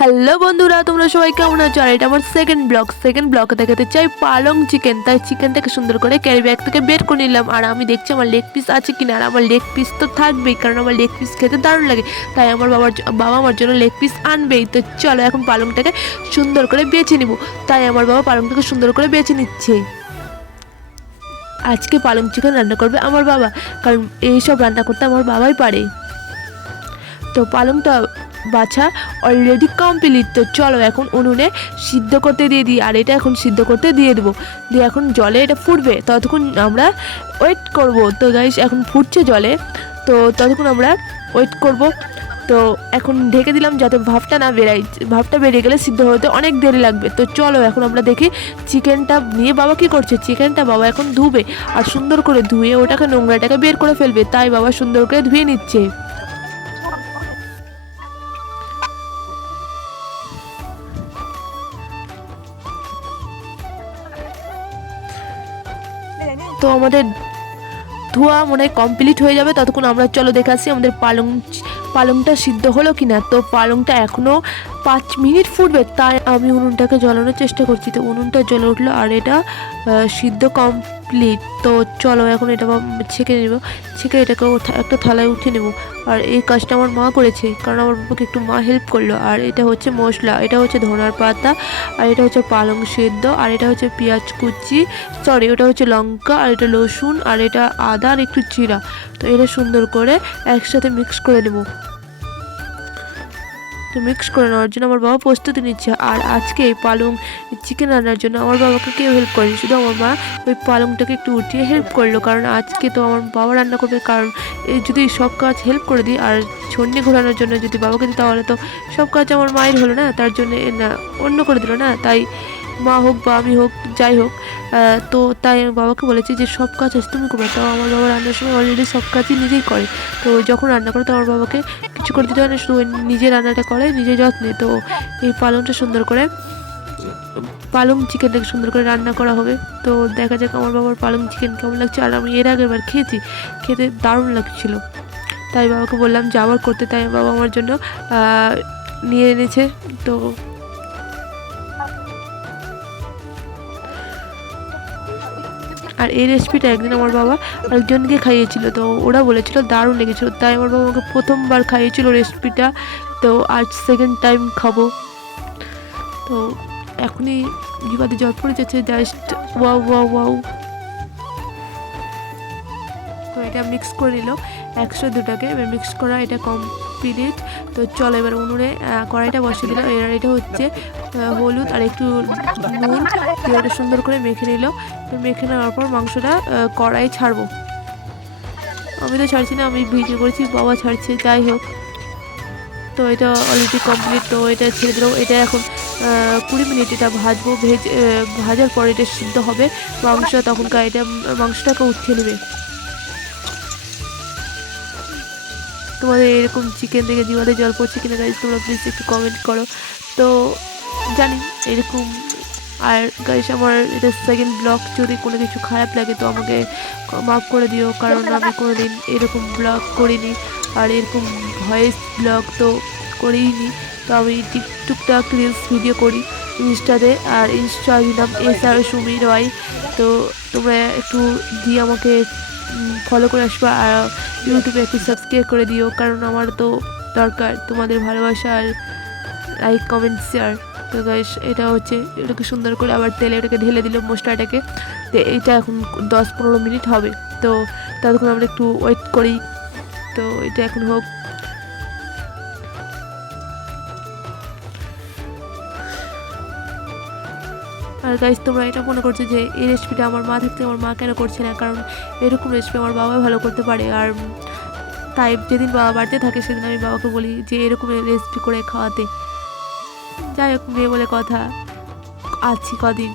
Hello বন্ধুরা, তোমরা সবাই কেমন আছো? আর এটা আমার সেকেন্ড ব্লগ দেখাতে চাই পালং চিকেন। তাই চিকেনটাকে সুন্দর করে ক্যারি ব্যাগ থেকে বের করে নিলাম, আর আমি দেখছি আমার লেগ পিস আছে কিনা। আর আমার লেগ পিস তো থাকবেই, কারণ আমার লেগ পিস খেতে দারুণ লাগে। তাই আমার বাবা আমার জন্য লেগ পিস আনবেই। তো চলো এখন পালংটাকে সুন্দর করে বেছে নিব। তাই আমার বাবা পালংটাকে সুন্দর করে বেছে নিচ্ছে। আজকে পালং চিকেন রান্না করবে আমার বাবা, কারণ এইসব রান্না করতে আমার বাবাই পারে। তো পালংটা বাছা অলরেডি কমপ্লিট। তো চলো এখন উনুনে সিদ্ধ করতে দিয়ে দিই, আর এটা এখন সিদ্ধ করতে দিয়ে দেবো। দিয়ে এখন জলে এটা ফুটবে, ততক্ষণ আমরা ওয়েট করব। তো গাইস এখন ফুটছে জলে, তো ততক্ষণ আমরা ওয়েট করব। তো এখন ঢেকে দিলাম যাতে ভাপটা না বেরাই, ভাপটা বেরিয়ে গেলে সিদ্ধ হতে অনেক দেরি লাগবে। তো চলো এখন আমরা দেখি চিকেনটা নিয়ে বাবা কি করছে। চিকেনটা বাবা এখন ধুবে, আর সুন্দর করে ধুয়ে ওটাকে নোংরাটাকে বের করে ফেলবে। তাই বাবা সুন্দর করে ধুয়ে নিচ্ছে। তো আমাদের ধোয়া মনে হয় কমপ্লিট হয়ে যাবে, ততক্ষণ আমরা চলো দেখে আসি আমাদের পালংটা সিদ্ধ হলো কিনা। তো পালংটা এখনও 5 মিনিট ফুটবে, তাই আমি উনুনটাকে জ্বালানোর চেষ্টা করছি। তো উনুনটা জ্বলে উঠলো, আর এটা সিদ্ধ কমপ্লিট। তো চলো এখন এটা ছেঁকে নেব, ছেঁকে এটাকে একটা থালায় উঠে নেব। আর এই কাজটা আমার মা করেছে, কারণ আমার বাবাকে একটু মা হেল্প করলো। আর এটা হচ্ছে মশলা, এটা হচ্ছে ধনার পাতা, আর এটা হচ্ছে পালং সেদ্ধ, আর এটা হচ্ছে পেঁয়াজ কুচি, সরি ওটা হচ্ছে লঙ্কা, আর এটা রসুন, আর এটা আদা, আর একটু জিরা। তো এটা সুন্দর করে একসাথে মিক্স করে নেব। তো মিক্স করে নেওয়ার জন্য আমার বাবা প্রস্তুতি নিচ্ছে। আর আজকে এই পালং চিকেন রান্নার জন্য আমার বাবাকে কেউ হেল্প করেনি, শুধু আমার মা ওই পালংটাকে একটু উঠিয়ে হেল্প করলো। কারণ আজকে তো আমার বাবা রান্না করবে, কারণ এই যদি সব কাজ হেল্প করে দিই আর ছন্নি ঘোরানোর জন্য যদি বাবাকে দিই, তাহলে তো সব কাজ আমার মায়ের হলো না, তার জন্য না অন্য করে দিল না। তাই মা হোক বা আমি হোক, যাই হোক, তো তাই আমি বাবাকে বলেছি যে সব কাজ আজ তুমি করবে। তাও আমার বাবা রান্নার সময় অলরেডি সব কাজই নিজেই করে। তো যখন রান্না করে তো আমার বাবাকে কিছু করে দিতে হয় না, শুধু ওই নিজে রান্নাটা করে নিজে যত্নে। তো এই পালংটা সুন্দর করে, পালং চিকেনটাকে সুন্দর করে রান্না করা হবে। তো দেখা যাক আমার বাবার পালং চিকেন কেমন লাগছে। আর আমি এর আগের বার খেয়েছি, খেতে দারুণ লাগছিল। তাই বাবাকে বললাম যে আবার করতে, তাই বাবা আমার জন্য নিয়ে এনেছে। তো আর এই রেসিপিটা একদিন আমার বাবা আরেকজনকে খাইয়েছিল, তো ওরা বলেছিল দারুণ লেগেছিল। তাই আমার বাবা আমাকে প্রথমবার খাইয়েছিল রেসিপিটা, তো আজ সেকেন্ড টাইম খাবো। তো এখনই জিভাতে জল পড়ে যাচ্ছে, জাস্ট ওয়াও ওয়াও ওয়াও। তো এটা মিক্স করে নিল 102টাকে, এবার মিক্স করা এটা কমপ্লিট। তো চলো এবার উনুনে কড়াইটা বসিয়ে দিল। এবার এটা হচ্ছে হলুদ আর একটু নুন দিয়ে ওটা সুন্দর করে মেখে নিল। তো মেখে নেওয়ার পর মাংসটা কড়াই ছাড়বো। আমি তো ছাড়ছি না, আমি ভিডিও করেছি, বাবা ছাড়ছে, যাই হোক। তো এটা অলরেডি কমপ্লিট। তো এটা ছেড়ে দিলেও এটা এখন 20 মিনিট এটা ভাজবো। ভাজার পর এটা সিদ্ধ হবে মাংস, তখনকার এটা মাংসটাকে উঠিয়ে নেবে। তোমাদের এরকম চিকেন দেখে জিভাতে জল পড়ছে কিনা গাইজ, তোমরা প্লিজ একটু কমেন্ট করো। তো জানি এরকম। আর গাইজ আমার এটা সেকেন্ড ব্লগ, যদি কোনো কিছু খারাপ লাগে তো আমাকে মাফ করে দিও, কারণ আমি কোনোদিন এরকম ব্লগ করিনি, আর এরকম ভয়েস ব্লগ তো করিনি। তো আমি টুকটাক রিলস ভিডিও করি ইনস্টাতে, আর ইনস্টার নাম SR সুমি রয়। তো তোমরা একটু দিয়ে আমাকে ফলো করে আসবা, আর ইউটিউবে একটু সাবস্ক্রাইব করে দিও, কারণ আমার তো দরকার তোমাদের ভালোবাসা আর লাইক কমেন্ট শেয়ার। তো গাইস এটা হচ্ছে, এটাকে সুন্দর করে আবার তেলে এটাকে ঢেলে দিল মশলাটাকে। তো এইটা এখন 10-15 মিনিট হবে। তো ততক্ষণ আমরা একটু ওয়েট করি। তো এটা এখন হোক। আর গাইস তোমরা এটা মনে করছো যে এই রেসিপিটা আমার মা থাকতে আমার মা কেন করছে না, কারণ এরকম রেসিপি আমার বাবা ভালো করতে পারে। আর তাই যেদিন বাবা বাড়িতে থাকে সেদিন আমি বাবাকে বলি যে এরকম রেসিপি করে খাওয়াতে। যাই হোক, মেয়ে বলে কথা, আছি কদিন,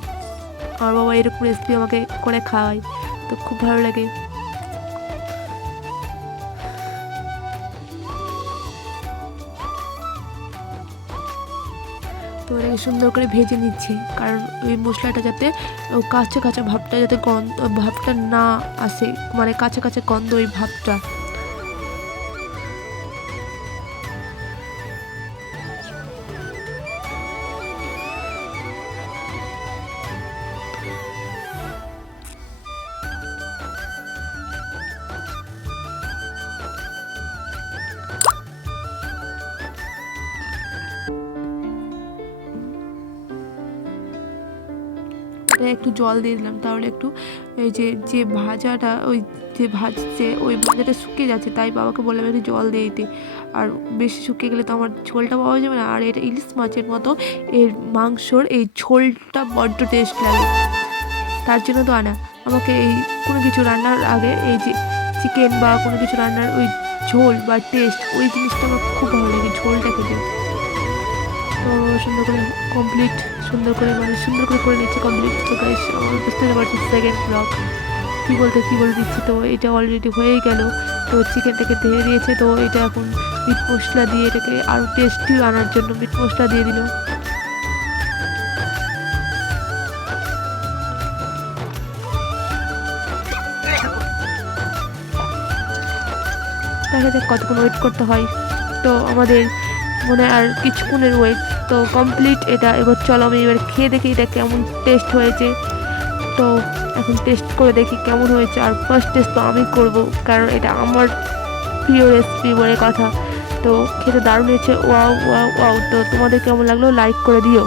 আমার বাবা এরকম রেসিপি আমাকে করে খাওয়ায়, তো খুব ভালো লাগে। তো এটাকে সুন্দর করে ভেজে নিচ্ছি, কারণ ওই মশলাটা যাতে কাঁচা কাঁচা ভাবটা যাতে ভাবটা না আসে, মানে কাঁচা কাঁচা গন্ধ ওই ভাবটা। একটু জল দিয়ে দিলাম, তাহলে একটু এই যে ভাজাটা ওই যে ভাজছে ওই ভাজাটা শুকিয়ে যাচ্ছে, তাই বাবাকে বললাম একটু জল দিয়ে দিতে। আর বেশি শুকিয়ে গেলে তো আমার ঝোলটা পাওয়া যাবে না। আর এটা ইলিশ মাছের মতো এর মাংসর এই ঝোলটা বড্ড টেস্ট লাগে, তার জন্য তো আনা। আমাকে এই কোনো কিছু রান্নার আগে এই যে চিকেন বা কোনো কিছু রান্নার ওই ঝোল বা টেস্ট ওই জিনিসটা আমার খুব ভালো লাগে, ঝোলটা খেতে। তো সুন্দর করে কমপ্লিট, সুন্দর করে মানে সুন্দর করে নিচ্ছে কমপ্লিট। তো গাইস আমার বুঝতে পারছি সেকেন্ড ব্লগ কী বলে দিচ্ছি। তো এটা অলরেডি হয়েই গেল। তো চিকেনটাকে ধুয়ে দিয়েছে, তো এটা এখন মিট মশলা দিয়ে এটাকে আরও টেস্টি আনার জন্য মিট মশলা দিয়ে দিল। দেখা যাক কতক্ষণ ওয়েট করতে হয়। তো আমাদের মনে হয় আর কিছুক্ষণের ওয়েট, তো কমপ্লিট এটা। এবার চলো আমি এবার খেয়ে দেখি এটা কেমন টেস্ট হয়েছে। তো এখন টেস্ট করে দেখি কেমন হয়েছে। আর ফার্স্ট টেস্ট তো আমি করব, কারণ এটা আমার প্রিয় রেসিপি বলে কথা। তো খেতে দারুণ হয়েছে, ওয়াও ওয়াও ওয়াও। তো তোমাদের কেমন লাগলো লাইক করে দিও।